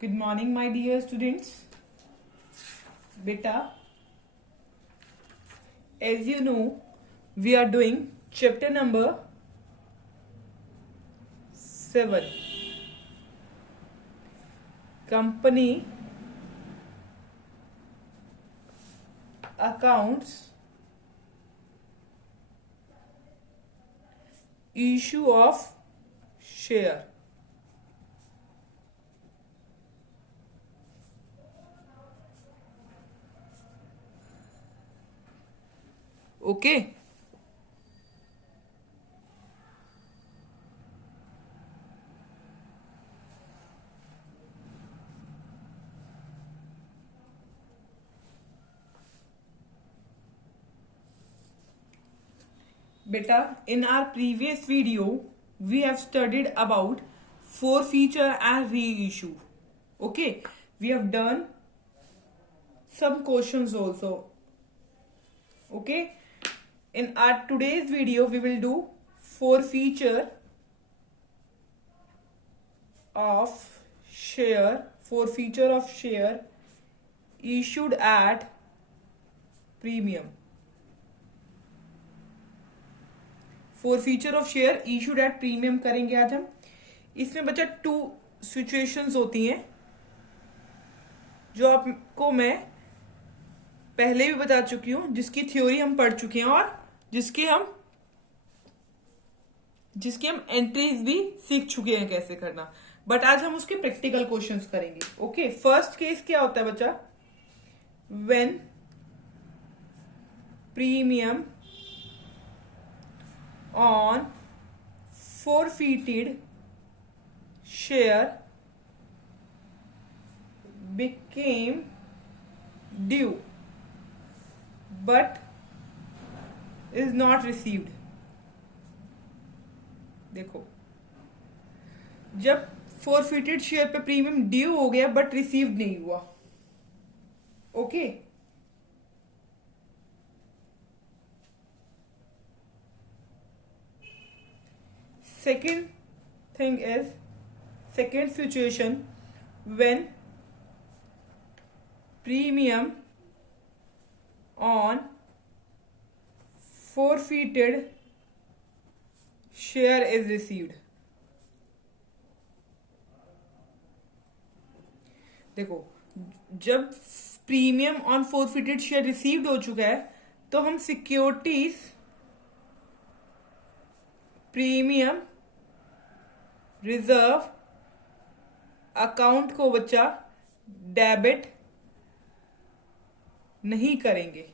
Good morning, my dear students. Beta, as you know, we are doing chapter number 7. Company accounts, issue of share. Okay. Beta, in our previous video, we have studied about forfeiture and reissue. Okay, we have done some questions also. Okay, in our today's video, we will do forfeiture of share issued at premium. forfeiture of share issued at premium करेंगे आज हम. इसमें बच्चा 2 situations होती हैं जो आपको मैं पहले भी बता चुकी हूं, जिसकी थ्योरी हम पढ़ चुके हैं और जिसकी हम एंट्रीज भी सीख चुके हैं कैसे करना. बट आज हम उसके प्रैक्टिकल क्वेश्चंस करेंगे. ओके, फर्स्ट केस क्या होता है बच्चा? When premium on forfeited share became due but is not received. देखो, जब forfeited शेयर पे प्रीमियम ड्यू हो गया बट रिसीव्ड नहीं हुआ. Okay, second situation, when premium on forfeited share is received. देखो, जब premium on forfeited share received हो चुका है तो हम सिक्योरिटीज प्रीमियम रिजर्व अकाउंट को बच्चा डेबिट नहीं करेंगे.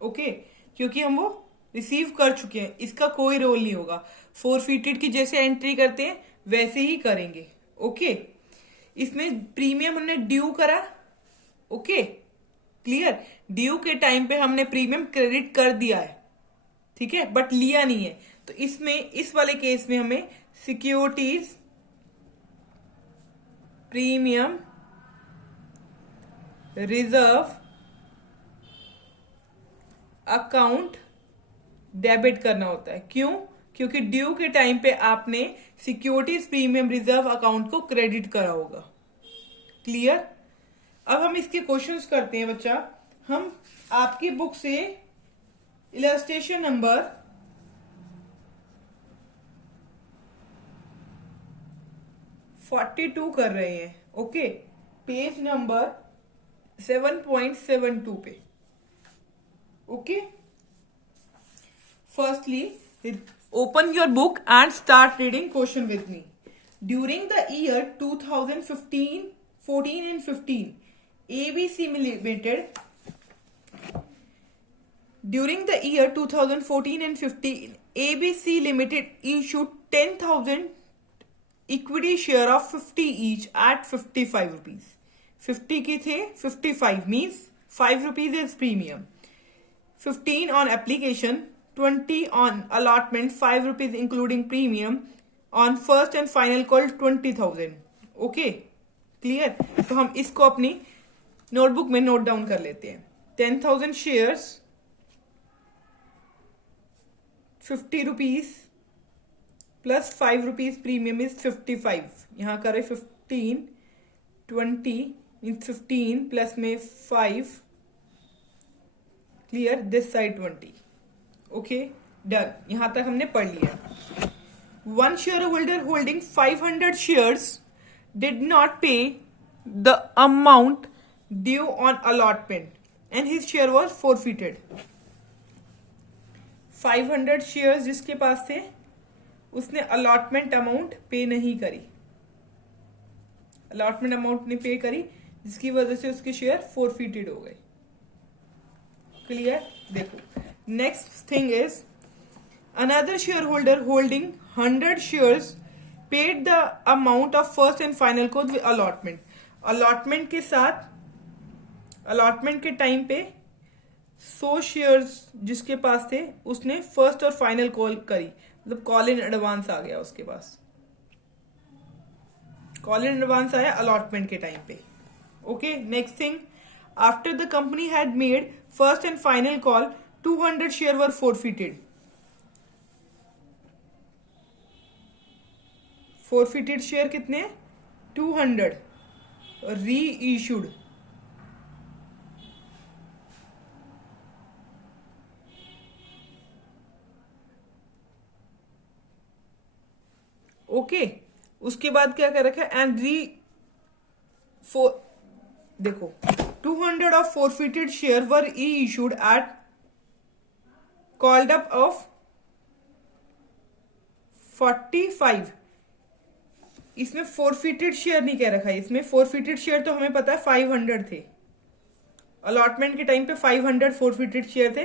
ओके, क्योंकि हम वो रिसीव कर चुके हैं, इसका कोई रोल नहीं होगा. फोरफिटेड की जैसे एंट्री करते हैं वैसे ही करेंगे. ओके, इसमें प्रीमियम हमने ड्यू करा. Okay, clear? ड्यू के टाइम पे हमने प्रीमियम क्रेडिट कर दिया है, ठीक है, बट लिया नहीं है. तो इसमें इस वाले केस में हमें securities premium reserve account debit करना होता है. क्यों? क्योंकि ड्यू के टाइम पे आपने सिक्योरिटीज प्रीमियम रिजर्व अकाउंट को क्रेडिट करा होगा. क्लियर? अब हम इसके क्वेश्चंस करते हैं बच्चा. हम आपकी बुक से इलस्ट्रेशन नंबर 42 कर रहे हैं. ओके, पेज नंबर 7.72 पे. Okay, firstly open your book and start reading question with me. During the year 2015, 14 and 15, ABC Limited. During the year 2014 and 15, ABC Limited issued 10,000 equity share of 50 each at 55 rupees. 50 की थे, 55 means 5 rupees is premium. 15 on application, 20 on allotment, 5 rupees including premium. On first and final call 20,000. Okay, clear? तो हम इसको अपनी notebook में note down कर लेते हैं. 10,000 shares, 50 rupees plus 5 rupees premium is 55. यहां करे 15 20 मीन्स 15 प्लस में 5, clear, this side 20. Okay, done. यहां तक हमने पढ़ लिया. One share holder holding 500 shares did not pay the amount due on allotment and his share was forfeited. 500 shares जिसके पास थे उसने अलॉटमेंट अमाउंट पे नहीं करी, अलॉटमेंट अमाउंट ने पे करी जिसकी वजह से उसके शेयर फोरफिटेड हो गए. क्लियर. देखो, next thing is another share holder holding 100 shares paid the amount of first and final call with allotment. Allotment के साथ, अलॉटमेंट के टाइम पे 100 शेयर्स जिसके पास थे उसने फर्स्ट और फाइनल कॉल करी, मतलब कॉल इन एडवांस आ गया उसके पास. कॉल इन एडवांस आया अलॉटमेंट के टाइम पे. Okay, next thing, after the company had made first and final call 200 share were forfeited. Forfeited share कितने? 200. री इशूड. ओके, उसके बाद क्या कर रखा है? एंड देखो 200 of forfeited share were E issued at called up of 45. इसमें फोरफिटेड शेयर नहीं कह रखा है. इसमें फोरफिटेड शेयर तो हमें पता है 500 थे. अलॉटमेंट के टाइम पे 500 फोरफिटेड शेयर थे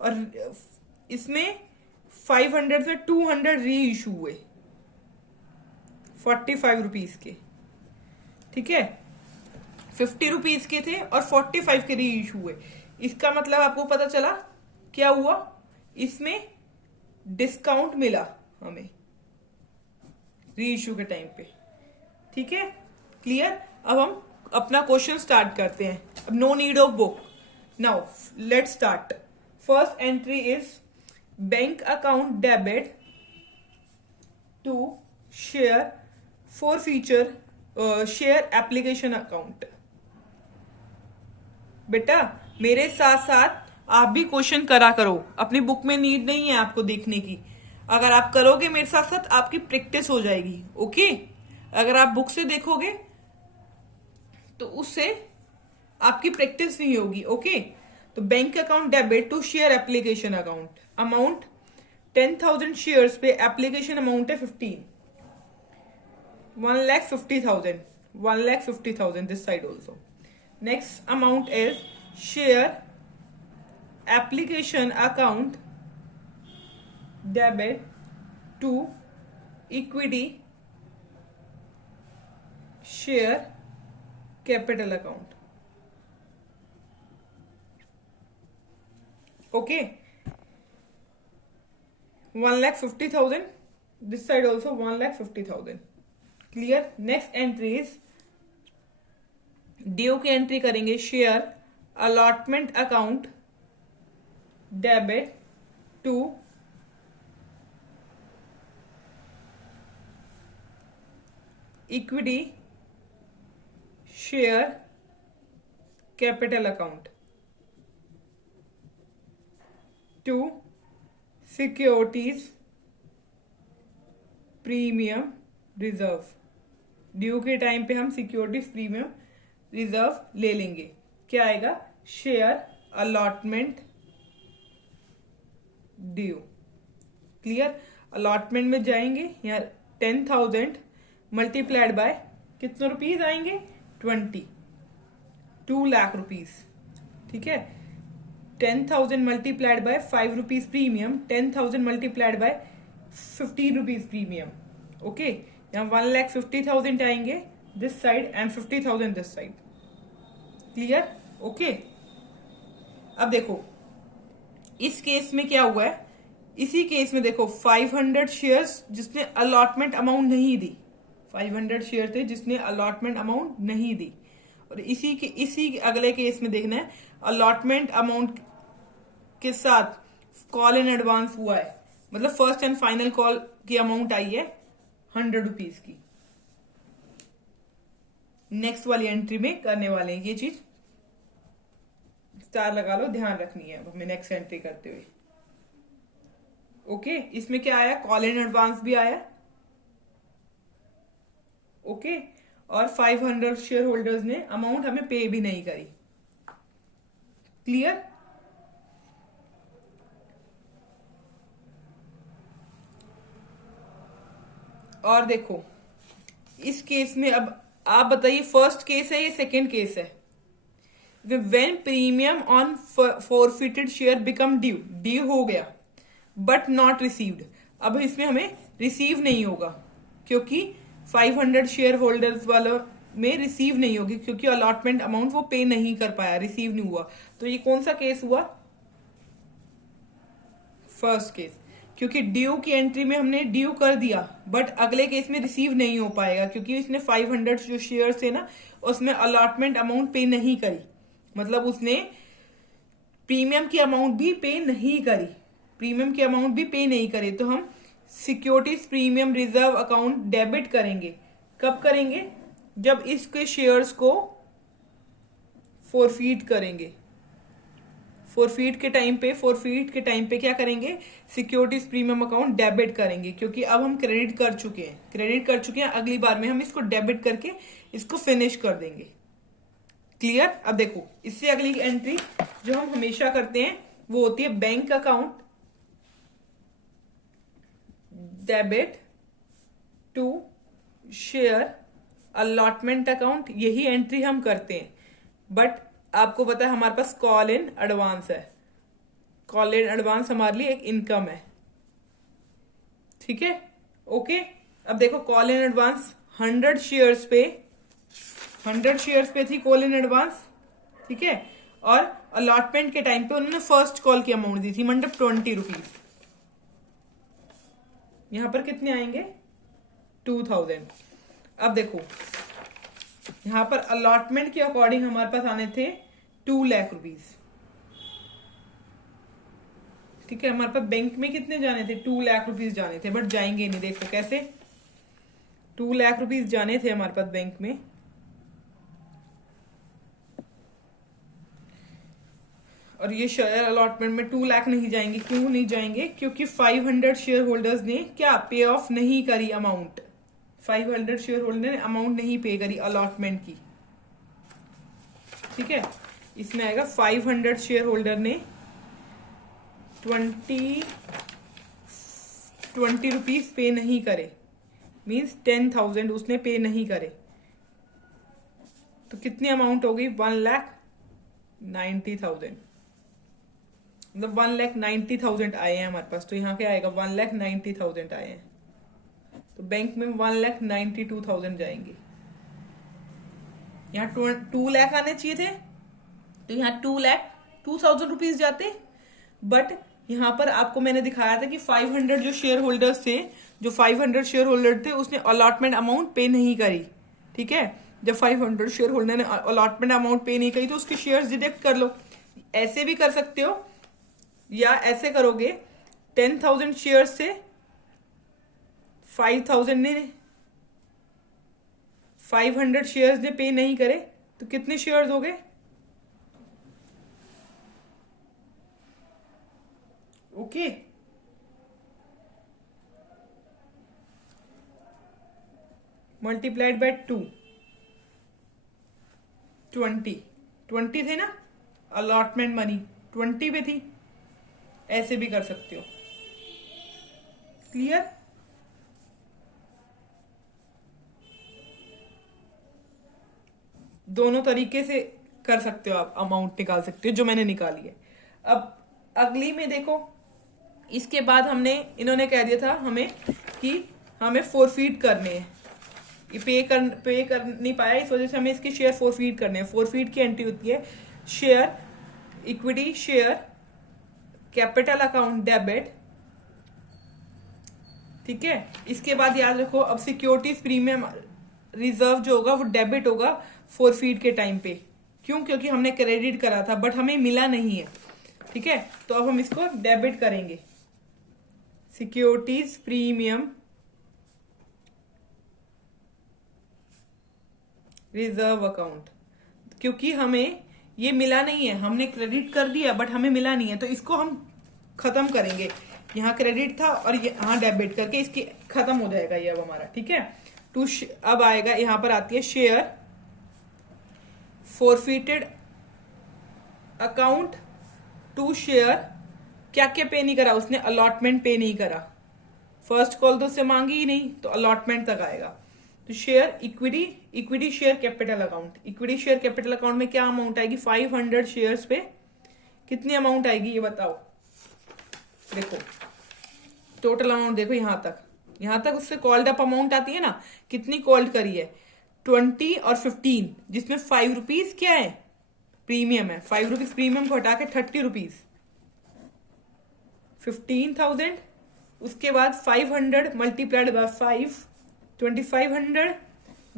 और इसमें 500 से 200 री इशू हुए 45 रुपीज के. ठीक है, 50 रुपीज के थे और 45 के री इशू हुए. इसका मतलब आपको पता चला क्या हुआ? इसमें डिस्काउंट मिला हमें री इशू के टाइम पे. ठीक है, क्लियर. अब हम अपना क्वेश्चन स्टार्ट करते हैं. अब no need of book. Now let's start. First entry is bank account debit to share forfeiture share application account. बेटा मेरे साथ साथ आप भी क्वेश्चन करा करो. अपनी बुक में नीड नहीं है आपको देखने की. अगर आप करोगे मेरे साथ साथ आपकी प्रैक्टिस हो जाएगी. ओके, अगर आप बुक से देखोगे तो उससे आपकी प्रैक्टिस नहीं होगी. ओके, तो bank account debit to share application account. Amount 10,000 shares पे एप्लीकेशन अमाउंट है 15. 1,50,000. 1,50,000 this side also. Next amount is share application account debit to equity share capital account. Okay, 1,50,000. This side also 1,50,000. Clear. Next entry is due की entry करेंगे. Share allotment account debit to equity share capital account to securities premium reserve. Due के time पे हम securities premium reserve ले लेंगे. क्या आएगा? Share allotment due. Clear. Allotment में जाएंगे, यहाँ 10,000 मल्टीप्लाइड बाय कितने रुपीज आएंगे? 20. 2 लाख रुपीज. ठीक है, 10,000 multiplied by 5 rupees premium, 10,000 multiplied by 15 rupees premium. Okay, यहाँ 1,50,000 आएंगे this side and 50,000 this side. Clear. Okay, अब देखो इस केस में क्या हुआ है. इसी केस में देखो 500 शेयर्स जिसने अलॉटमेंट अमाउंट नहीं दी. 500 शेयर थे जिसने अलॉटमेंट अमाउंट नहीं दी. और इसी अगले केस में देखना है अलॉटमेंट अमाउंट के साथ कॉल इन एडवांस हुआ है, मतलब फर्स्ट एंड फाइनल कॉल की अमाउंट आई है 100 रुपीज की. नेक्स्ट वाली एंट्री में करने वाले हैं। ये चीज स्टार लगा लो, ध्यान रखनी है हमें नेक्स्ट एंट्री करते हुए। ओके, इसमें क्या आया, कॉल इन एडवांस भी आया। ओके, और 500 शेयर होल्डर्स ने अमाउंट हमें पे भी नहीं करी। क्लियर? और देखो इस केस में अब आप बताइए, फर्स्ट केस है या सेकेंड केस है? When premium on forfeited share become due हो गया बट नॉट रिसीव्ड। अब इसमें हमें रिसीव नहीं होगा क्योंकि 500 शेयर होल्डर्स वालों में रिसीव नहीं होगी, क्योंकि अलॉटमेंट अमाउंट वो पे नहीं कर पाया, रिसीव नहीं हुआ। तो ये कौन सा केस हुआ? फर्स्ट केस, क्योंकि ड्यू की एंट्री में हमने ड्यू कर दिया बट अगले केस में रिसीव नहीं हो पाएगा क्योंकि इसने 500 जो शेयर थे ना उसमें अलॉटमेंट अमाउंट पे नहीं करी, मतलब उसने प्रीमियम की अमाउंट भी पे नहीं करी, प्रीमियम की अमाउंट भी पे नहीं करे। तो हम securities premium reserve account debit करेंगे। कब करेंगे? जब इसके शेयर्स को फोरफीट करेंगे। फोरफीट के टाइम पे क्या करेंगे? सिक्योरिटीज प्रीमियम अकाउंट डेबिट करेंगे, क्योंकि अब हम क्रेडिट कर चुके हैं, अगली बार में हम इसको डेबिट करके इसको फिनिश कर देंगे। क्लियर? अब देखो इससे अगली एंट्री जो हम हमेशा करते हैं वो होती है bank account debit to share allotment account. यही एंट्री हम करते हैं, बट आपको पता है हमारे पास कॉल इन एडवांस है। कॉल इन एडवांस हमारे लिए एक इनकम है। ठीक है? ओके, अब देखो कॉल इन एडवांस 100 शेयर्स पे थी कॉल इन एडवांस। ठीक है, और अलॉटमेंट के टाइम पे उन्होंने फर्स्ट कॉल की अमाउंट दी थी, मतलब 20 रुपीज। यहां पर कितने आएंगे? 2000। अब देखो यहां पर अलॉटमेंट के अकॉर्डिंग हमारे पास आने थे 2 लाख रुपीज। ठीक है, हमारे पास बैंक में कितने जाने थे? 2 लाख रुपीज जाने थे, बट जाएंगे नहीं। देखो कैसे, 2 लाख रुपीज जाने थे हमारे पास बैंक में, और ये शेयर अलॉटमेंट में 2 लाख नहीं जाएंगे। क्यों नहीं जाएंगे? क्योंकि 500 शेयर होल्डर्स ने क्या पे ऑफ नहीं करी अमाउंट। 500 शेयर होल्डर ने अमाउंट नहीं पे करी अलॉटमेंट की। ठीक है, इसमें आएगा 500 शेयर होल्डर ने 20 रुपीज पे नहीं करे, मीन्स 10,000 उसने पे नहीं करे। तो कितनी अमाउंट हो गई? 1,90,000, मतलब 1,90,000 आए हैं हमारे पास। तो यहाँ क्या आएगा? 1,90,000 आए हैं, तो बैंक में 1,92,000 जाएंगे। यहाँ 2 लाख आने चाहिए थे, तो यहाँ 2,02,000 रुपीज जाते। बट यहाँ पर आपको मैंने दिखाया था कि 500 जो शेयर होल्डर्स थे, जो 500 शेयर होल्डर थे, उसने अलॉटमेंट अमाउंट पे नहीं करी। ठीक है, जब 500 शेयर होल्डर ने अलॉटमेंट अमाउंट पे नहीं करी तो उसके शेयर्स डिडक्ट कर लो। ऐसे भी कर सकते हो, या ऐसे करोगे 10,000 शेयर्स से 500 शेयर्स ने पे नहीं करे, तो कितने शेयर्स हो गए? ओके, मल्टीप्लाइड बाय 2, 20 थे ना अलॉटमेंट मनी, 20 पे थी। ऐसे भी कर सकते हो। क्लियर? दोनों तरीके से कर सकते हो, आप अमाउंट निकाल सकते हो जो मैंने निकाली है। अब अगली में देखो, इसके बाद इन्होंने कह दिया था हमें कि हमें फोरफीट करने हैं। ये पे कर नहीं पाया, इस वजह से हमें इसके शेयर फोरफीट करने हैं। फोरफीट की एंट्री होती है share equity share capital account debit. ठीक है, इसके बाद याद रखो अब सिक्योरिटीज प्रीमियम रिजर्व जो होगा वो डेबिट होगा फोरफीट के टाइम पे। क्यों? क्योंकि हमने क्रेडिट करा था बट हमें मिला नहीं है। ठीक है, तो अब हम इसको डेबिट करेंगे। सिक्योरिटीज प्रीमियम रिजर्व अकाउंट, क्योंकि हमें ये मिला नहीं है, हमने क्रेडिट कर दिया बट हमें मिला नहीं है, तो इसको हम खत्म करेंगे। यहाँ क्रेडिट था और यहाँ डेबिट करके इसकी खत्म हो जाएगा ये अब हमारा, ठीक है। टू अब आएगा, यहाँ पर आती है share forfeited account to share. क्या क्या पे नहीं करा उसने? अलॉटमेंट पे नहीं करा, फर्स्ट कॉल तो उससे मांगी ही नहीं, तो अलॉटमेंट तक आएगा। तो share equity share capital account, equity share capital account में क्या अमाउंट आएगी? 500 शेयर्स पे कितनी अमाउंट आएगी ये बताओ। देखो टोटल अमाउंट देखो, यहां तक उससे कॉल्ड अप अमाउंट आती है ना, कितनी कॉल्ड करी है? 20 और 15, जिसमें 5 रुपीज क्या है? प्रीमियम है। 5 रुपीज प्रीमियम को हटा के 30 रुपीज, 15,000। उसके बाद 500 मल्टीप्लाइड बाय 5, 2500।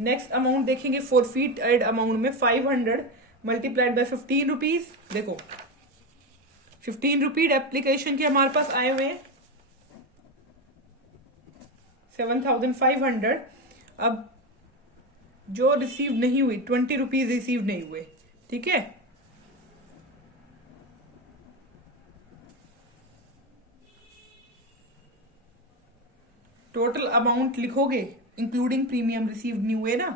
नेक्स्ट अमाउंट देखेंगे फोरफिटेड अमाउंट में, 500 मल्टीप्लाइड बाय 15 रुपीज। देखो 15 रुपीज एप्लीकेशन के हमारे पास आए हुए हैं, 7,500। अब जो रिसीव नहीं हुई, 20 रुपीज रिसीव नहीं हुए, ठीक है। टोटल अमाउंट लिखोगे इंक्लूडिंग प्रीमियम रिसीव नहीं हुए ना।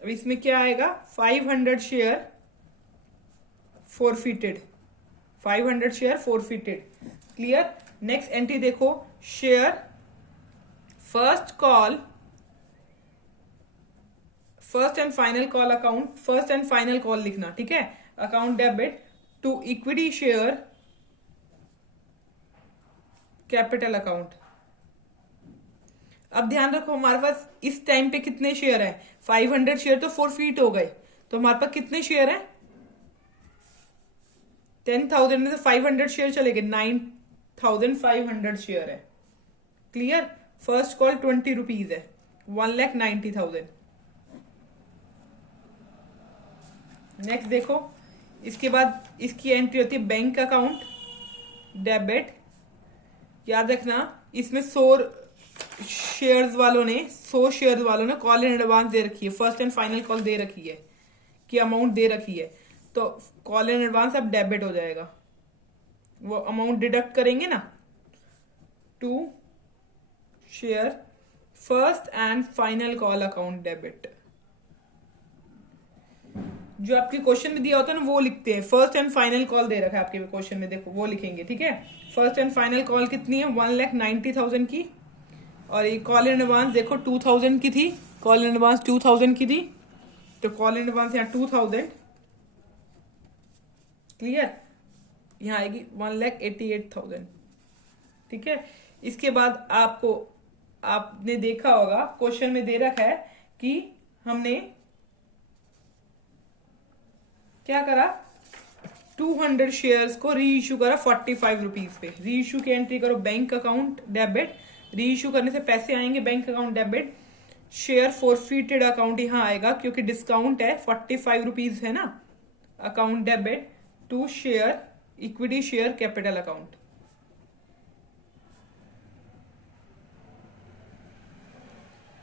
अब इसमें क्या आएगा? 500 share forfeited, 500 share forfeited. Clear. Next entry देखो, share first and final call account, first and final call लिखना, ठीक है। Account debit to equity share capital account. अब ध्यान रखो हमारे पास इस टाइम पे कितने शेयर हैं? 500 शेयर तो फोरफिट हो गए, तो हमारे पास कितने शेयर हैं? 10,000 में से 500 शेयर चले गए, 9,500 शेयर है। क्लियर। फर्स्ट कॉल 20 रुपीज है, 1,90,000। नेक्स्ट देखो, इसके बाद इसकी एंट्री होती है बैंक अकाउंट डेबिट। याद रखना इसमें 100 शेयर्स वालों ने कॉल इन एडवांस दे रखी है, फर्स्ट एंड फाइनल कॉल दे रखी है कि अमाउंट दे रखी है, तो कॉल इन एडवांस अब डेबिट हो जाएगा, वो अमाउंट डिडक्ट करेंगे ना। To share first and final call account debit. जो आपके क्वेश्चन में दिया होता है ना वो लिखते हैं, फर्स्ट एंड फाइनल कॉल दे रखा है आपके क्वेश्चन में, देखो वो लिखेंगे, ठीक है। फर्स्ट एंड फाइनल कॉल कितनी है? 1,90,000 की, और ये कॉल इन एडवांस देखो 2,000 की थी, कॉल इन एडवांस 2,000 की थी, तो कॉल इन एडवांस यहाँ 2,000। क्लियर। यहाँ आएगी 1,88,000, ठीक है। इसके बाद आपने देखा होगा क्वेश्चन में दे रखा है कि हमने क्या करा? 200 शेयर्स को री इश्यू करा 45 रुपीज पे। री इश्यू की एंट्री करो bank account debit, reissue करने से पैसे आएंगे bank account debit. Share forfeited account यहाँ आएगा क्योंकि डिस्काउंट है, 45 रुपीज है ना। Account debit to share equity share capital account.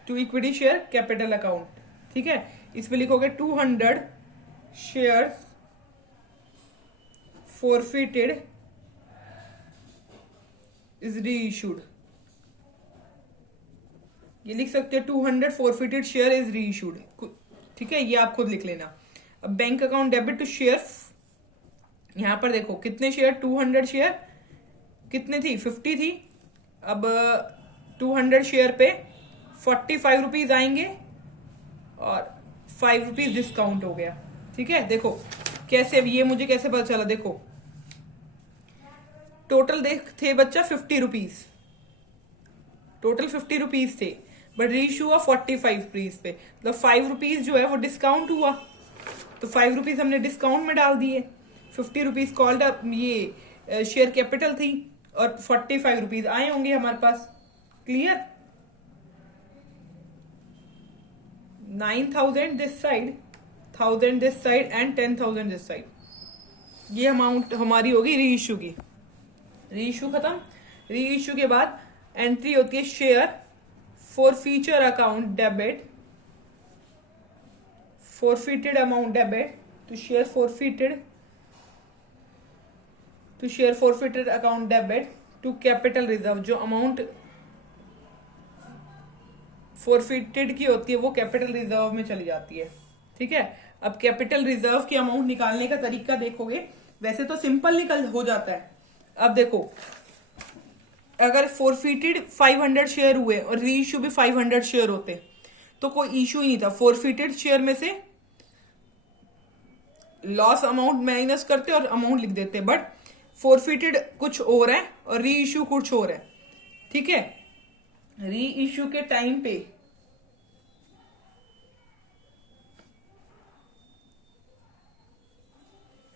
To equity share capital account, ठीक है। इसमें लिखोगे 200 शेयर्स forfeited is reissued, ये लिख सकते हो 200 forfeited share is reissued, ठीक है। ये आप खुद लिख लेना। अब bank account debit to share, यहां पर देखो कितने शेयर? 200 शेयर कितने थी? 50 थी। अब 200 शेयर पे 45 रुपीज आएंगे और 5 रुपीज डिस्काउंट हो गया, ठीक है। देखो कैसे, ये मुझे कैसे पता चला? देखो टोटल थे बच्चा 50 रुपीज, टोटल 50 रुपीज थे, बट रीइश्यू हुआ 45 रुपीज पे, मतलब 5 रुपीज जो है वो डिस्काउंट हुआ, तो 5 रुपीज हमने डिस्काउंट में डाल दिए। 50 रुपीज कॉल्ड अप ये शेयर कैपिटल थी और 45 रुपीज आए होंगे हमारे पास। Clear. 9,000 this side, 1,000 this side and 10,000 this side, ये अमाउंट हमारी होगी री इश्यू की। री इश्यू खत्म। री इश्यू के बाद एंट्री होती है share forfeiture account debit, forfeited amount debit to share forfeited account debit to capital reserve. जो अमाउंट forfeited की होती है वो कैपिटल रिजर्व में चली जाती है. ठीक है. अब कैपिटल रिजर्व की अमाउंट निकालने का तरीका देखोगे, वैसे तो सिंपल हो जाता है. अब देखो, अगर फोरफिटेड 500 शेयर हुए और री इश्यू भी 500 शेयर होते तो कोई इश्यू ही नहीं था. फोरफिटेड शेयर में से लॉस अमाउंट माइनस करते और अमाउंट लिख देते, बट फोरफिटेड कुछ और है और री इश्यू कुछ और है. ठीक है. री इश्यू के टाइम पे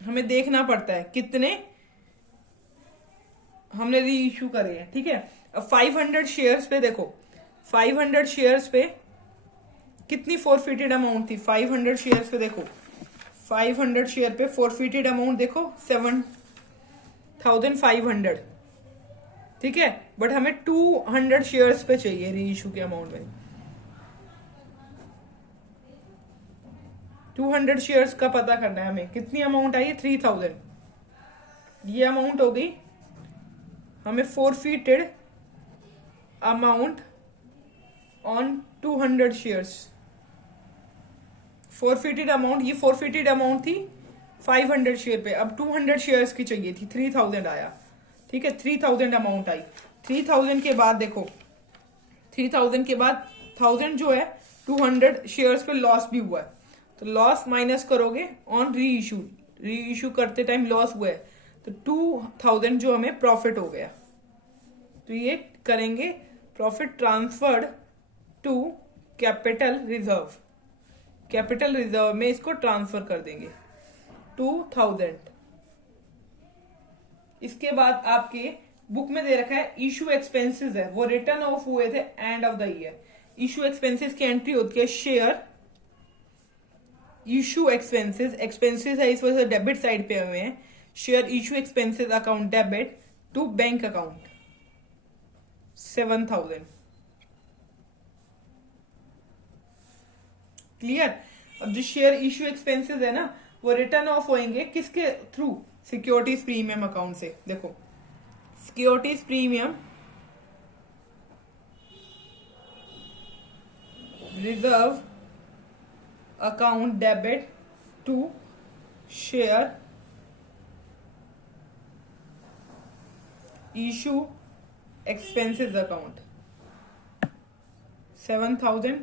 हमें देखना पड़ता है कितने हमने री इश्यू करे हैं. ठीक है. अब 500 शेयर्स पे देखो, 500 शेयर्स पे कितनी फोरफिटेड अमाउंट थी. 500 शेयर्स पे देखो, 500 शेयर पे फोरफिटेड अमाउंट देखो 7,500. ठीक है. बट हमें 200 शेयर्स पे चाहिए री इश्यू के अमाउंट में. 200 शेयर्स का पता करना है हमें. कितनी अमाउंट आई है? 3,000. ये अमाउंट हो गई हमें forfeited amount on 200 shares. Forfeited amount, ये फोरफिटेड अमाउंट थी 500 शेयर पे. अब 200 शेयर्स की चाहिए थी, 3,000 आया. ठीक है. 3,000 अमाउंट आई. 3,000 के बाद देखो, 3,000 के बाद 1000 जो है 200 शेयर्स पे लॉस भी हुआ है, तो लॉस माइनस करोगे ऑन री इशू. री इशू करते टाइम लॉस हुआ है, तो 2,000 जो हमें प्रॉफिट हो गया. तो ये करेंगे profit transferred to capital reserve. Capital reserve में इसको ट्रांसफर कर देंगे 2,000. इसके बाद आपके बुक में दे रखा है इशू एक्सपेंसेस है, वो रिटर्न ऑफ हुए थे end of the year. Issue expenses की एंट्री होती है शेयर इशू एक्सपेंसेस. एक्सपेंसेस है इस वजह से डेबिट साइड पे हुए हैं. Share issue expenses account debit to bank account 7,000. Clear. अब जो शेयर इशू एक्सपेंसेस है ना, वो रिटर्न ऑफ होंगे किसके थ्रू? सिक्योरिटीज प्रीमियम अकाउंट से. देखो, securities premium reserve account debit to share issue expenses account 7,000.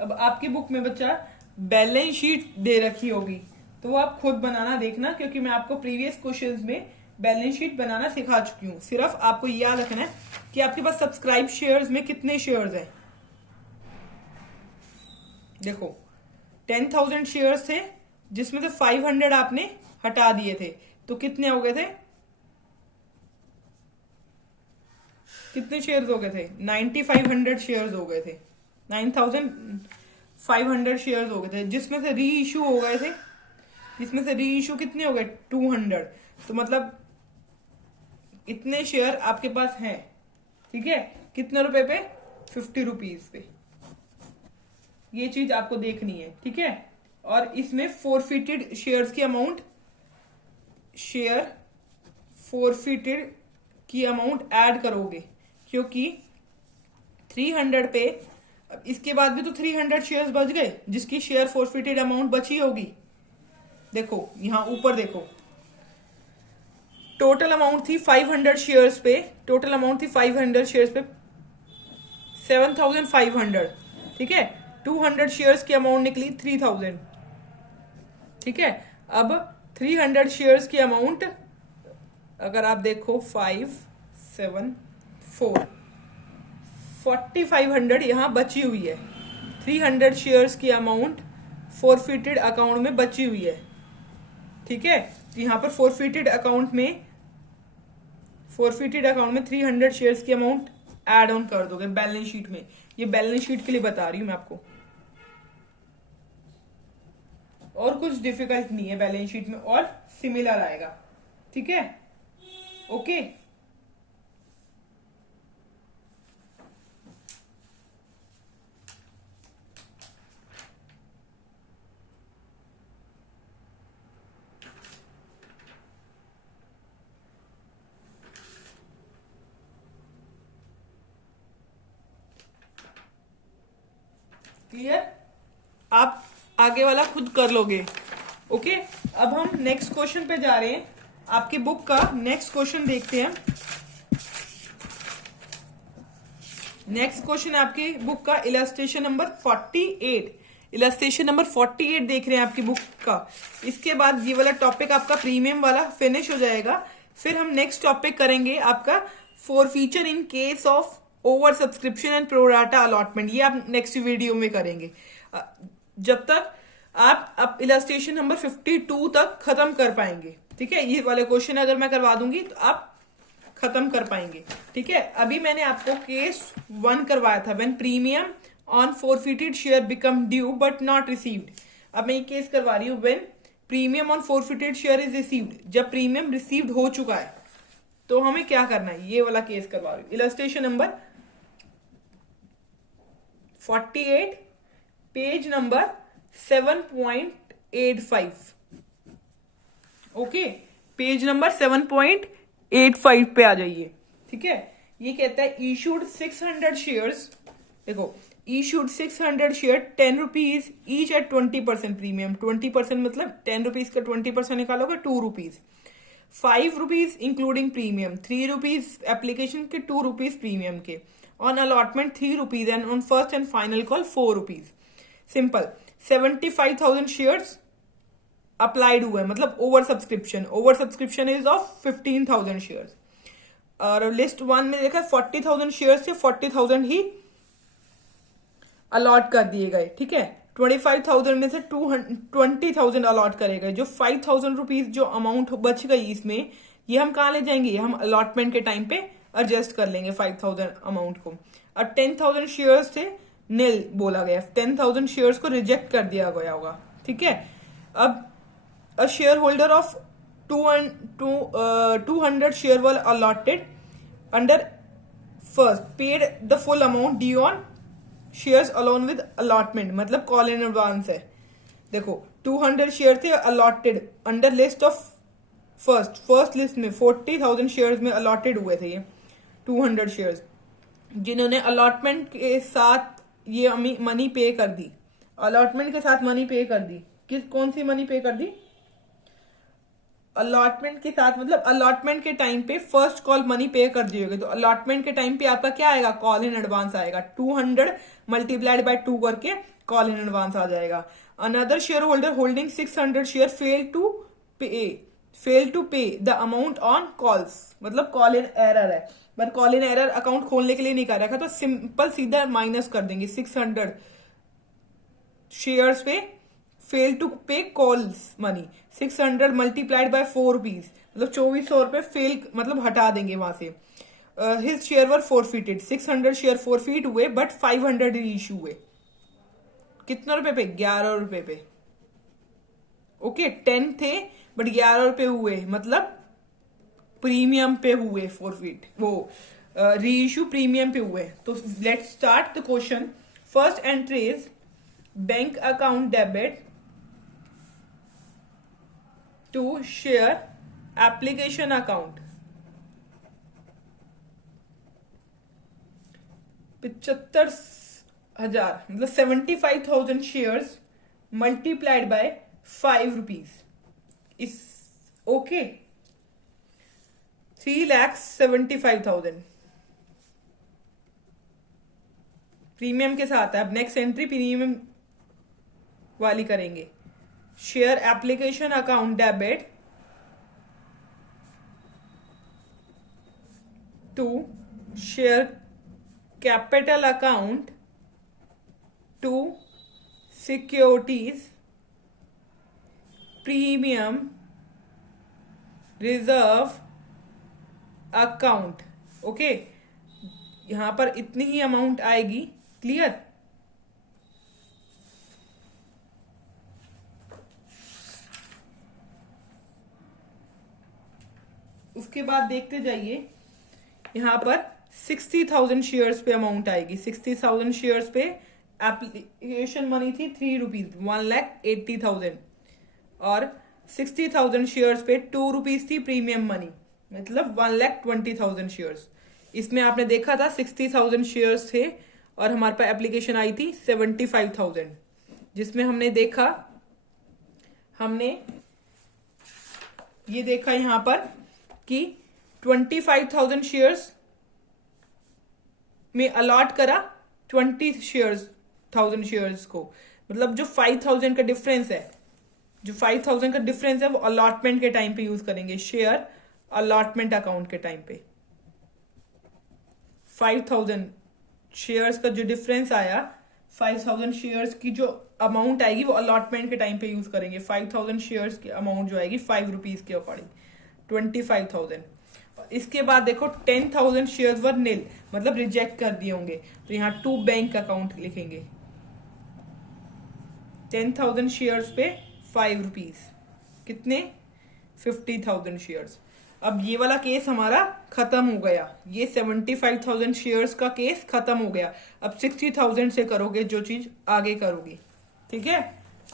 अब आपकी बुक में बच्चा बैलेंस शीट दे रखी होगी, तो वो आप खुद बनाना देखना, क्योंकि मैं आपको प्रीवियस क्वेश्चंस में बैलेंस शीट बनाना सिखा चुकी हूं. सिर्फ आपको याद रखना है कि आपके पास सब्सक्राइब शेयर्स में कितने शेयर्स हैं. देखो, 10,000 शेयर्स थे, जिसमें से 500 आपने हटा दिए थे, तो कितने हो गए थे? कितने शेयर्स हो गए थे? 9,500 शेयर्स हो गए थे. 9,500 शेयर्स हो गए थे, जिसमें से री इशू हो गए थे. जिसमें से री इशू कितने हो गए? 200. तो मतलब इतने शेयर आपके पास हैं. ठीक है. कितने रुपए पे? 50 रुपीज पे. ये चीज आपको देखनी है. ठीक है. और इसमें फोरफिटेड शेयर्स की अमाउंट, शेयर फोरफिटेड की अमाउंट ऐड करोगे, क्योंकि 300 पे इसके बाद भी तो 300 शेयर्स बच गए, जिसकी शेयर फोरफिटेड अमाउंट बची होगी. देखो यहां ऊपर देखो, टोटल अमाउंट थी 500 शेयर्स पे, टोटल अमाउंट थी 500 शेयर्स पे 7,500. ठीक है. 200 शेयर्स की अमाउंट निकली 3,000. ठीक है. अब 300 शेयर्स की अमाउंट अगर आप देखो 5, 7, 4, 4,500 यहां बची हुई है. 300 शेयर्स की अमाउंट फोरफिटेड अकाउंट में बची हुई है. ठीक है. तो यहां पर फोरफिटेड अकाउंट में 300 शेयर्स की अमाउंट ऐड ऑन कर दोगे बैलेंस शीट में. ये बैलेंस शीट के लिए बता रही हूं मैं आपको, और कुछ डिफिकल्ट नहीं है बैलेंस शीट में, और सिमिलर आएगा. ठीक है. ओके. क्लियर? आप आगे वाला खुद कर लोगे। ओके, अब हम नेक्स्ट क्वेश्चन पे जा रहे हैं। आपकी बुक का नेक्स्ट क्वेश्चन देखते हैं। नेक्स्ट क्वेश्चन आपकी बुक का इलस्ट्रेशन नंबर 48। इलस्ट्रेशन नंबर 48 देख रहे हैं आपकी बुक का। इसके बाद ये वाला टॉपिक आपका प्रीमियम वाला फिनिश हो जाएगा। फिर हम नेक्स्ट टॉपिक करेंगे आपका for feature in case of over subscription and pro rata allotment. ये आप नेक्स्ट वीडियो में करेंगे। जब तक आप इलस्ट्रेशन नंबर 52 तक खत्म कर पाएंगे। ठीक है, ये वाले क्वेश्चन अगर मैं करवा दूंगी तो आप खत्म कर पाएंगे। ठीक है, अभी मैंने आपको केस 1 करवाया था, when premium on forfeited share become due but not received. अब मैं ये केस करवा रही हूँ when premium on forfeited share is received, जब प्रीमियम रिसीव्ड हो चुका है तो हमें क्या करना है, ये वाला केस करवा रही हूँ। Illustration number 48 page number 7.85। Okay, page number 7.85 पे आ जाइए। ठीक है, ये कहता है इशूड 600 शेयर्स। देखो, issued 600 share 10 rupees each eight 20% premium. 20% मतलब 10 रुपीज का 20% निकालोगे 2 rupees. 5 rupees including premium, 3 rupees application के, 2 रुपीज प्रीमियम के। On allotment 3 rupees and on first and final call 4 rupees. Simple. 75,000 shares applied हुए, मतलब over subscription. Over subscription is of 15,000 shares. और list 1 में देखा 40,000 शेयर्स थे, 40,000 ही अलॉट कर दिए गए। ठीक है, 25,000 में से 20,000 अलॉट करे गए। जो 5,000 रुपीज जो अमाउंट बच गई इसमें, ये हम कहाँ ले जाएंगे, ये हम अलॉटमेंट के टाइम पे एडजस्ट कर लेंगे 5,000 अमाउंट को। और 10,000 शेयर्स थे, नील बोला गया। 10,000 शेयर्स को रिजेक्ट कर दिया गया होगा। ठीक है, अब a shareholder of 200 share were allotted under first paid the full amount due on shares along with allotment, मतलब कॉल इन एडवांस है। देखो 200 शेयर थे allotted under list of first list में 40,000 शेयर्स में अलॉटेड हुए थे ये 200 शेयर्स, जिन्होंने अलॉटमेंट के साथ ये मनी पे कर दी। अलॉटमेंट के साथ मनी पे कर दी। कौन सी मनी पे कर दी? अलॉटमेंट के साथ, मतलब अलॉटमेंट के टाइम पे फर्स्ट कॉल मनी पे कर दिए। तो अलॉटमेंट के टाइम पे आपका क्या आएगा, कॉल इन एडवांस आएगा। 200 मल्टीप्लाइड बाय 2 करके कॉल इन एडवांस आ जाएगा। Another share holder holding 600 share fail to pay the amount on calls, मतलब कॉल इन एरर है। But call in arrear account खोलने के लिए नहीं कर रखा, तो सिंपल सीधा माइनस कर देंगे। 600 शेयर्स पे फेल टू पे calls money, 600 multiplied by 4 rupees, मतलब 2400 रुपए फेल, मतलब हटा देंगे वहां से। हिज शेयर वर फॉरफिटेड, 600 शेयर फॉरफिट हुए बट 500 इशू हुए। कितने रुपए पे? 11 रुपए पे। ओके, 10 थे बट 11 रुपए हुए, मतलब प्रीमियम पे हुए फॉरफिट, वो री इशू प्रीमियम पे हुए। तो let's start the question. First entry is bank account debit to share application account 75,000, मतलब 75,000 shares multiplied by 5 rupees is okay 3,75,000 premium के साथ है। अब नेक्स्ट एंट्री प्रीमियम वाली करेंगे। Share application account debit to share capital account to securities premium reserve account. Okay, यहां पर इतनी ही अमाउंट आएगी। क्लियर? उसके बाद देखते जाइए, यहां पर 60,000 शेयर्स पे अमाउंट आएगी। 60,000 शेयर्स पे एप्लीकेशन मनी थी 3 रुपीज, 1,80,000। और 60,000 शेयर्स पे 2 रुपीज थी प्रीमियम मनी, मतलब 1,20,000 शेयर्स। इसमें आपने देखा था 60,000 शेयर्स थे और हमारे पास एप्लीकेशन आई थी 75,000, जिसमें हमने देखा, हमने ये देखा यहां पर कि 25,000 शेयर्स में अलॉट करा 20,000 शेयर्स को, मतलब जो 5,000 का डिफरेंस है, जो 5,000 का डिफरेंस है वो अलॉटमेंट के टाइम पे यूज करेंगे, शेयर अलॉटमेंट अकाउंट के टाइम पे। 5,000 शेयर्स का जो डिफरेंस आया, 5,000 शेयर्स की जो अमाउंट आएगी वो अलॉटमेंट के टाइम पे यूज करेंगे। 5,000 शेयर्स की अमाउंट जो आएगी 5 रुपीज के अकॉर्डिंग, 25,000। इसके बाद देखो 10,000 शेयर्स वर नील, मतलब रिजेक्ट कर दिए होंगे, तो यहाँ टू बैंक अकाउंट लिखेंगे। 10,000 शेयर्स पे 5 रुपीज, कितने? 50,000 शेयर्स। अब ये वाला केस हमारा खत्म हो गया, ये 75,000 शेयर्स का केस खत्म हो गया। अब 60,000 से करोगे जो चीज आगे करोगे, ठीक है,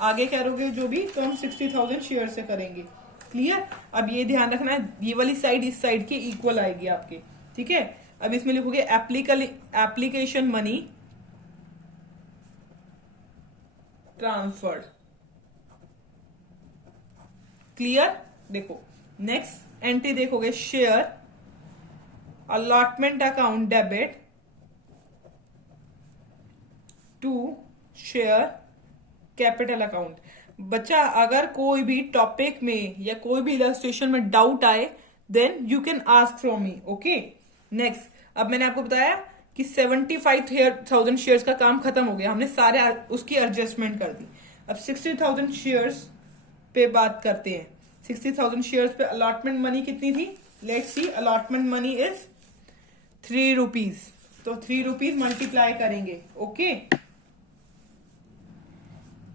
आगे करोगे जो भी, तो हम 60,000 शेयर से करेंगे। क्लियर? अब ये ध्यान रखना है, ये वाली साइड इस साइड के इक्वल आएगी आपके, ठीक है। अब इसमें लिखोगे एप्लीकेशन मनी ट्रांसफर्ड। क्लियर? देखो नेक्स्ट एंट्री देखोगे, share allotment account debit to share capital account. बच्चा अगर कोई भी टॉपिक में या कोई भी इलस्ट्रेशन में डाउट आए then you can ask from me, okay. Next, अब मैंने आपको बताया कि 75,000 शेयर्स का काम खत्म हो गया, हमने सारे उसकी एडजस्टमेंट कर दी। अब 60,000 शेयर्स पे बात करते हैं। 60,000 शेयर्स पे अलॉटमेंट मनी कितनी थी? Let's see, allotment money is 3 rupees, तो 3 रुपीज मल्टीप्लाई करेंगे, ओके।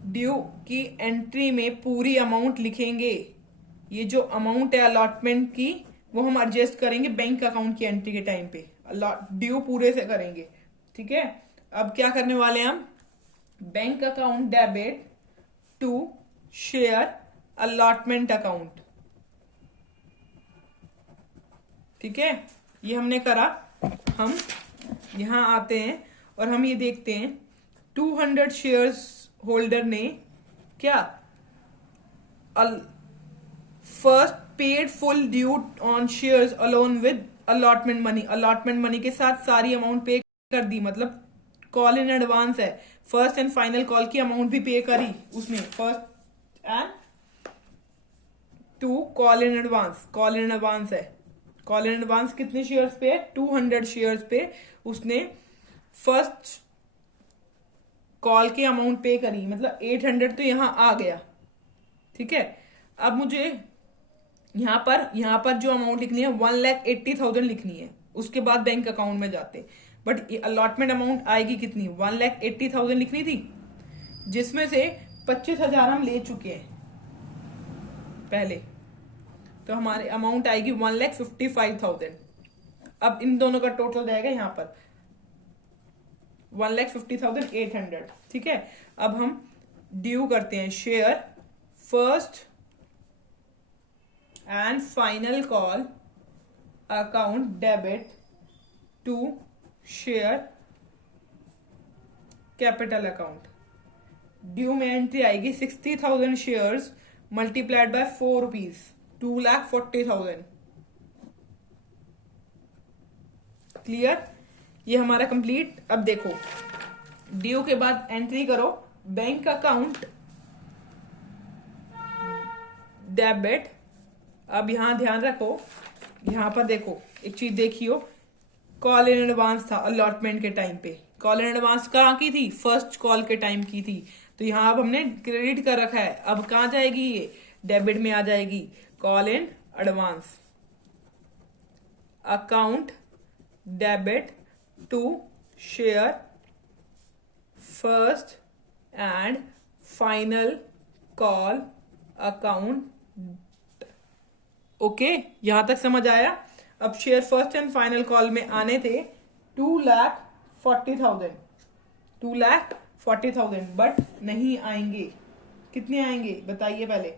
ड्यू की एंट्री में पूरी अमाउंट लिखेंगे, ये जो अमाउंट है अलॉटमेंट की वो हम एडजस्ट करेंगे बैंक अकाउंट की एंट्री के टाइम पे, ड्यू पूरे से करेंगे, ठीक है। अब क्या करने वाले हैं हम? Bank account debit to share allotment account, ठीक है, ये हमने करा। हम यहां आते हैं और हम ये देखते हैं 200 शेयर्स होल्डर ने क्या first paid full due on shares alone with allotment money, allotment money के साथ सारी अमाउंट पे कर दी, मतलब कॉल इन एडवांस है। फर्स्ट एंड फाइनल कॉल की अमाउंट भी पे करी उसने, first and two call in advance, call in advance है। कॉल इन एडवांस कितने शेयर्स पे? 200 शेयर्स पे उसने फर्स्ट कॉल की अमाउंट पे करी, मतलब 800 तो यहां आ गया, ठीक है। अब मुझे यहां पर जो अमाउंट लिखनी है 1,80,000 लिखनी है, उसके बाद बैंक अकाउंट में जाते, बट अलॉटमेंट अमाउंट आएगी कितनी? 1,80,000 लिखनी थी, जिसमें से 25,000 हम ले चुके हैं पहले, तो हमारी अमाउंट आएगी 1,55,000। अब इन दोनों का टोटल रहेगा यहां पर 1,50,800, ठीक है। अब हम ड्यू करते हैं, share first and final call account debit to share capital account. Due में एंट्री आएगी 60,000 shares multiplied by 4 rupees, 2,40,000। Clear? ये हमारा कंप्लीट। अब देखो ड्यू के बाद एंट्री करो बैंक अकाउंट डेबिट। अब यहां ध्यान रखो, यहां पर देखो एक चीज देखियो, कॉल इन एडवांस था अलॉटमेंट के टाइम पे, कॉल इन एडवांस कहाँ की थी? फर्स्ट कॉल के टाइम की थी, तो यहां अब हमने क्रेडिट कर रखा है। अब कहां जाएगी ये? डेबिट में आ जाएगी। Call in advance account debit to share first and final call account, okay. यहां तक समझ आया? अब share first and final call में आने थे 2,40,000, 2,40,000, बट नहीं आएंगे। कितने आएंगे बताइए पहले?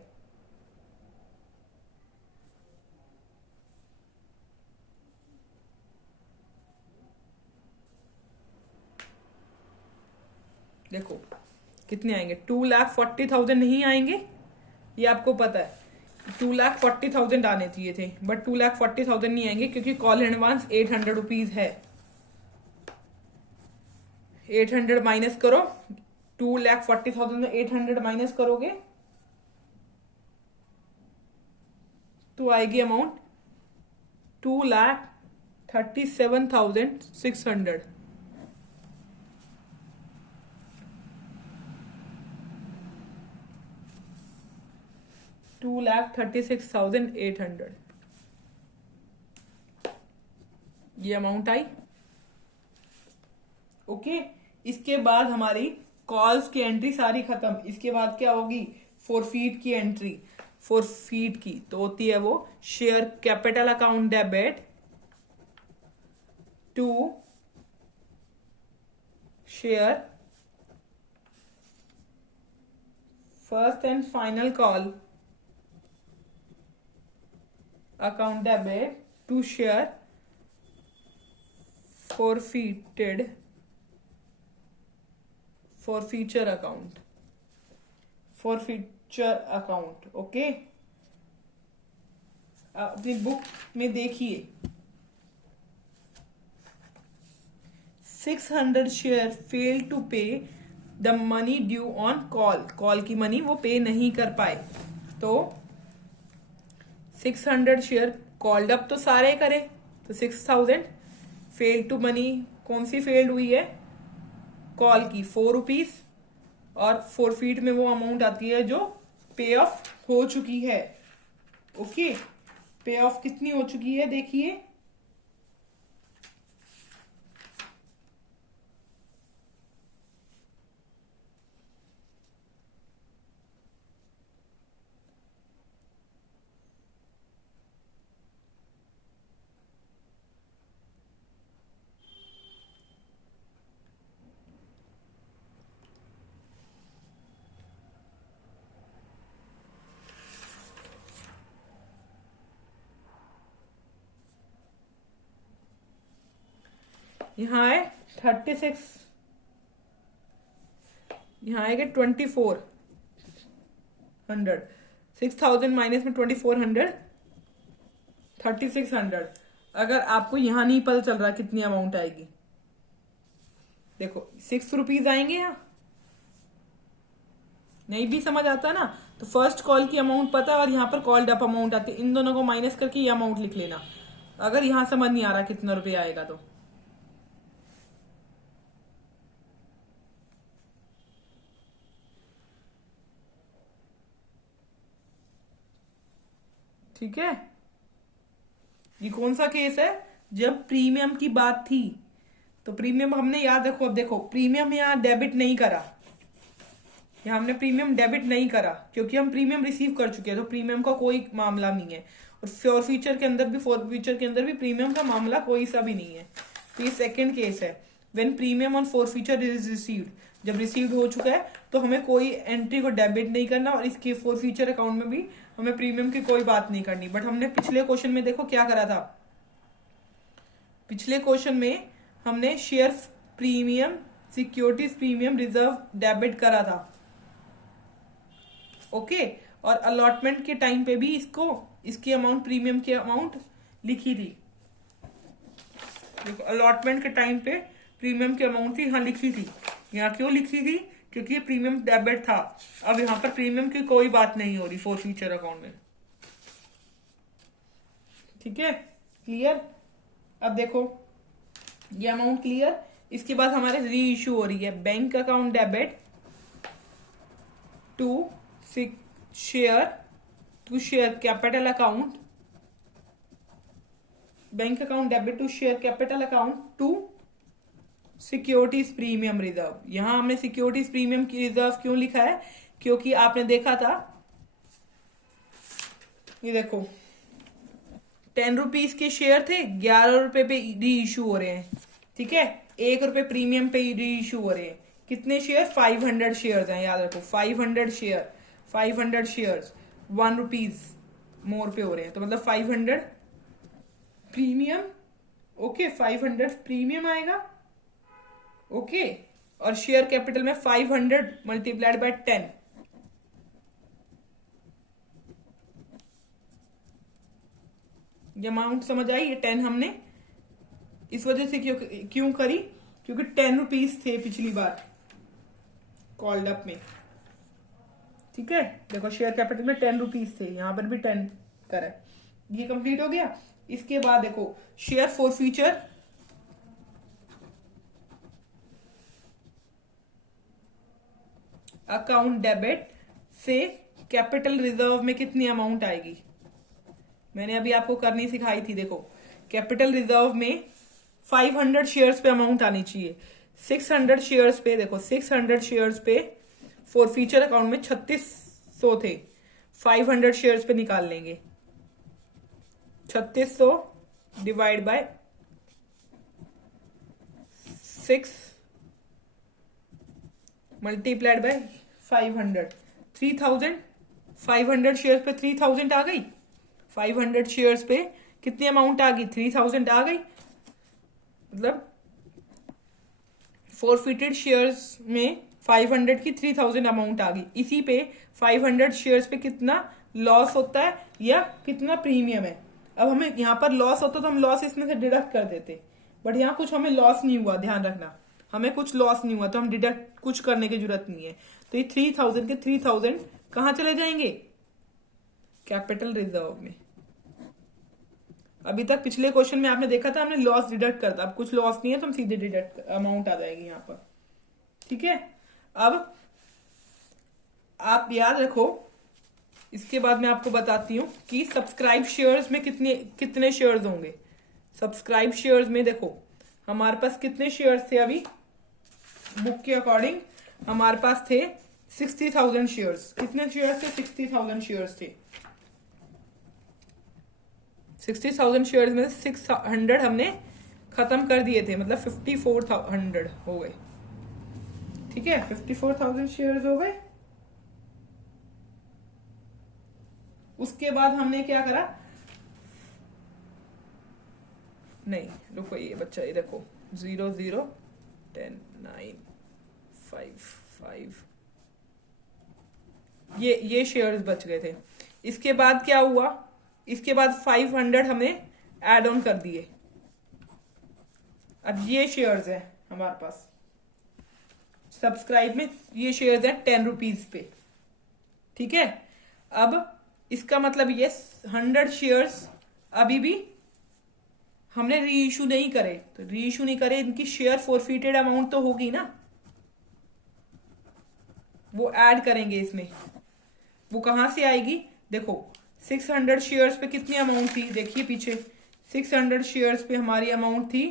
देखो कितने आएंगे, 2,40,000 नहीं आएंगे, ये आपको पता है। 2,40,000 आने चाहिए थे, बट 2,40,000 नहीं आएंगे क्योंकि कॉल एडवांस 800 रुपीज है। 800 माइनस करो, 2,40,000 में 800 माइनस करोगे तो आएगी अमाउंट 2,37,600। $2,36,800 ये अमाउंट आई। ओके, इसके बाद हमारी कॉल्स की एंट्री सारी खत्म। इसके बाद क्या होगी, फॉरफीट की एंट्री। फॉरफीट की तो होती है वो share capital account debit to share first and final call account debit to share forfeited forfeiture account okay. अपनी बुक में देखिए 600 share fail to pay the money due on call की मनी वो पे नहीं कर पाए, तो 600 शेयर कॉल्ड अप तो सारे करे तो 6,000, फेल टू मनी कौन सी फेल्ड हुई है, कॉल की 4 रुपीज, और फॉरफीट में वो अमाउंट आती है जो पे ऑफ हो चुकी है। ओके, पे ऑफ कितनी हो चुकी है देखिए, यहाँ है 36, यहाँ आएगा 2,400, 6,000 माइनस में 2,400, 3,600। अगर आपको यहाँ नहीं पता चल रहा कितनी अमाउंट आएगी, देखो 6 रुपीज आएंगे, यहाँ नहीं भी समझ आता ना तो फर्स्ट कॉल की अमाउंट पता है और यहाँ पर कॉल्ड अप अमाउंट आती है, इन दोनों को माइनस करके ये अमाउंट लिख लेना। अगर यहाँ समझ नहीं आ रहा कितना रुपया आएगा तो ठीक है। ये कौन सा केस है, जब प्रीमियम की बात थी तो प्रीमियम हमने याद रखो, अब देखो प्रीमियम यहाँ डेबिट नहीं करा, यहाँ हमने प्रीमियम डेबिट नहीं करा क्योंकि हम प्रीमियम रिसीव कर चुके हैं, तो प्रीमियम का कोई मामला नहीं है। और फॉरफीचर के अंदर भी प्रीमियम का मामला कोई सा भी नहीं है। तो ये सेकंड केस है, when premium on forfeiture is received, जब रिसीव्ड हो चुका है तो हमें कोई एंट्री को डेबिट नहीं करना, और इसके फॉरफीचर अकाउंट में भी हमें प्रीमियम की कोई बात नहीं करनी। बट हमने पिछले क्वेश्चन में देखो क्या करा था, पिछले क्वेश्चन में हमने share premium securities premium reserve debit करा था। ओके, और अलॉटमेंट के टाइम पे भी इसकी अमाउंट प्रीमियम की अमाउंट लिखी थी। देखो अलॉटमेंट के टाइम पे प्रीमियम की अमाउंट थी, यहाँ लिखी थी। यहाँ क्यों लिखी थी, क्योंकि ये प्रीमियम डेबिट था। अब यहाँ पर प्रीमियम की कोई बात नहीं हो रही फॉरफीचर अकाउंट में। ठीक है, क्लियर। अब देखो ये अमाउंट क्लियर। इसके बाद हमारे री इश्यू हो रही है bank account debit to share capital account, bank account debit to share capital account to securities premium reserve. यहां हमने सिक्योरिटीज प्रीमियम की रिजर्व क्यों लिखा है, क्योंकि आपने देखा था, ये देखो 10 रुपीज के शेयर थे, 11 रुपए पे री इशू हो रहे हैं। ठीक है, 1 रुपए प्रीमियम पे री इशू हो रहे हैं। कितने शेयर, 500 शेयर हैं, याद रखो 500 शेयर, 500 शेयर्स 1 रुपीज मोर पे हो रहे हैं, तो मतलब 500 प्रीमियम। ओके, 500 प्रीमियम आएगा। ओके, और शेयर कैपिटल में 500 मल्टीप्लाइड बाय 10, ये अमाउंट समझ आई। ये 10 हमने इस वजह से क्यों करी, क्योंकि 10 रुपीज थे पिछली बार कॉल्ड अप में। ठीक है, देखो शेयर कैपिटल में 10 रुपीज थे, यहां पर भी 10 करा, ये कंप्लीट हो गया। इसके बाद देखो share for future, account debit से कैपिटल रिजर्व में कितनी अमाउंट आएगी, मैंने अभी आपको करनी सिखाई थी। देखो कैपिटल रिजर्व में 500 शेयर्स पे अमाउंट आनी चाहिए, 600 शेयर्स पे, देखो 600 शेयर्स पे फॉर फ्यूचर अकाउंट में 3600 थे, 500 शेयर्स पे निकाल लेंगे, 3600 divide by 6 multiplied by 500, 3000, 500 shares पे 3000 आ गई, 500 शेयर्स पे कितनी अमाउंट आ गई, 3000 आ गई, मतलब फॉरफिटेड शेयर्स में 500 की 3000 अमाउंट आ गई। इसी पे 500 शेयर्स पे कितना लॉस होता है या कितना प्रीमियम है। अब हमें यहाँ पर लॉस होता तो हम लॉस इसमें से डिडक्ट कर देते, बट यहाँ कुछ हमें लॉस नहीं हुआ, ध्यान रखना, हमें कुछ लॉस नहीं हुआ तो हम डिडक्ट कुछ करने की जरूरत नहीं है। तो ये 3000 के 3000 कहाँ चले जाएंगे, कैपिटल रिजर्व में। अभी तक पिछले क्वेश्चन में आपने देखा था हमने लॉस डिडक्ट करता, अब कुछ लॉस नहीं है तो हम सीधे डिडक्ट अमाउंट आ जाएगी यहाँ पर। ठीक है, अब आप याद रखो, इसके बाद मैं आपको बताती हूँ कि सब्सक्राइब शेयर्स में कितने शेयर्स होंगे। सब्सक्राइब शेयर्स में देखो हमारे पास कितने शेयर्स थे, अभी बुक के अकॉर्डिंग हमारे पास थे 60,000 शेयर्स। कितने शेयर्स थे, 60,000 शेयर्स थे। 60,000 शेयर्स में 600 हमने खत्म कर दिए थे, मतलब 54,000 हो गए। ठीक है, 54,000 शेयर्स हो गए। उसके बाद हमने क्या करा, नहीं रुको, ये बच्चा ये देखो 0 0 10 9 5 5, ये शेयर्स बच गए थे। इसके बाद क्या हुआ, इसके बाद 500 हमने एड ऑन कर दिए। अब ये शेयर्स है हमारे पास सब्सक्राइब में, ये शेयर्स है 10 रुपीज पे। ठीक है, अब इसका मतलब ये 100 शेयर्स अभी भी हमने री इशू नहीं करे, तो री इशू नहीं करे, इनकी शेयर फॉरफिटेड अमाउंट तो होगी ना, वो ऐड करेंगे इसमें। वो कहां से आएगी, देखो 600 शेयर्स पे कितनी अमाउंट थी, देखिए पीछे 600 शेयर्स पे हमारी अमाउंट थी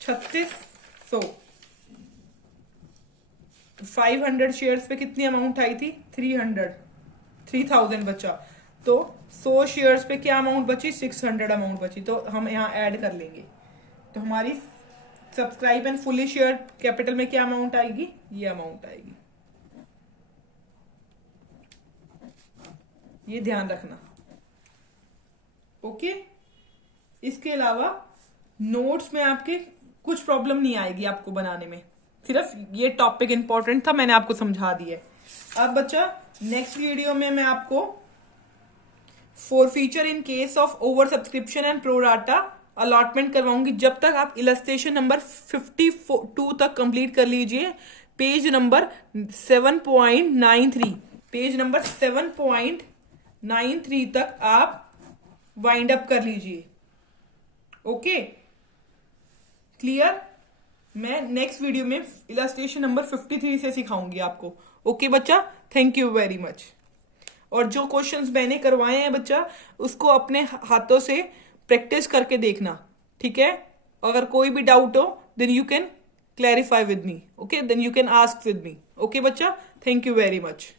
3600, 500 शेयर्स पे कितनी अमाउंट आई थी, 3000 बचा, तो 100 शेयर्स पे क्या अमाउंट बची, 600 अमाउंट बची, तो हम यहाँ ऐड कर लेंगे। तो हमारी subscribe and fully share capital में क्या अमाउंट आएगी, ये अमाउंट आएगी। ये ध्यान रखना, ओके। इसके अलावा नोट्स में आपके कुछ प्रॉब्लम नहीं आएगी आपको बनाने में, सिर्फ ये टॉपिक इंपॉर्टेंट था, मैंने आपको समझा दिया है। अब बच्चा नेक्स्ट वीडियो में मैं आपको forfeiture in case of over subscription and pro rata allotment करवाऊंगी। जब तक आप इलस्ट्रेशन नंबर 52 तक कंप्लीट कर लीजिए, पेज नंबर 7.93, पेज नंबर 7.93 तक आप वाइंड अप कर लीजिए, ओके क्लियर। मैं नेक्स्ट वीडियो में इलस्ट्रेशन नंबर 53 से सिखाऊंगी आपको, ओके बच्चा, थैंक यू वेरी मच। और जो क्वेश्चंस मैंने करवाए हैं बच्चा, उसको अपने हाथों से प्रैक्टिस करके देखना, ठीक है। अगर कोई भी डाउट हो then you can clarify with me, okay, then you can ask with me, okay बच्चा, थैंक यू वेरी मच।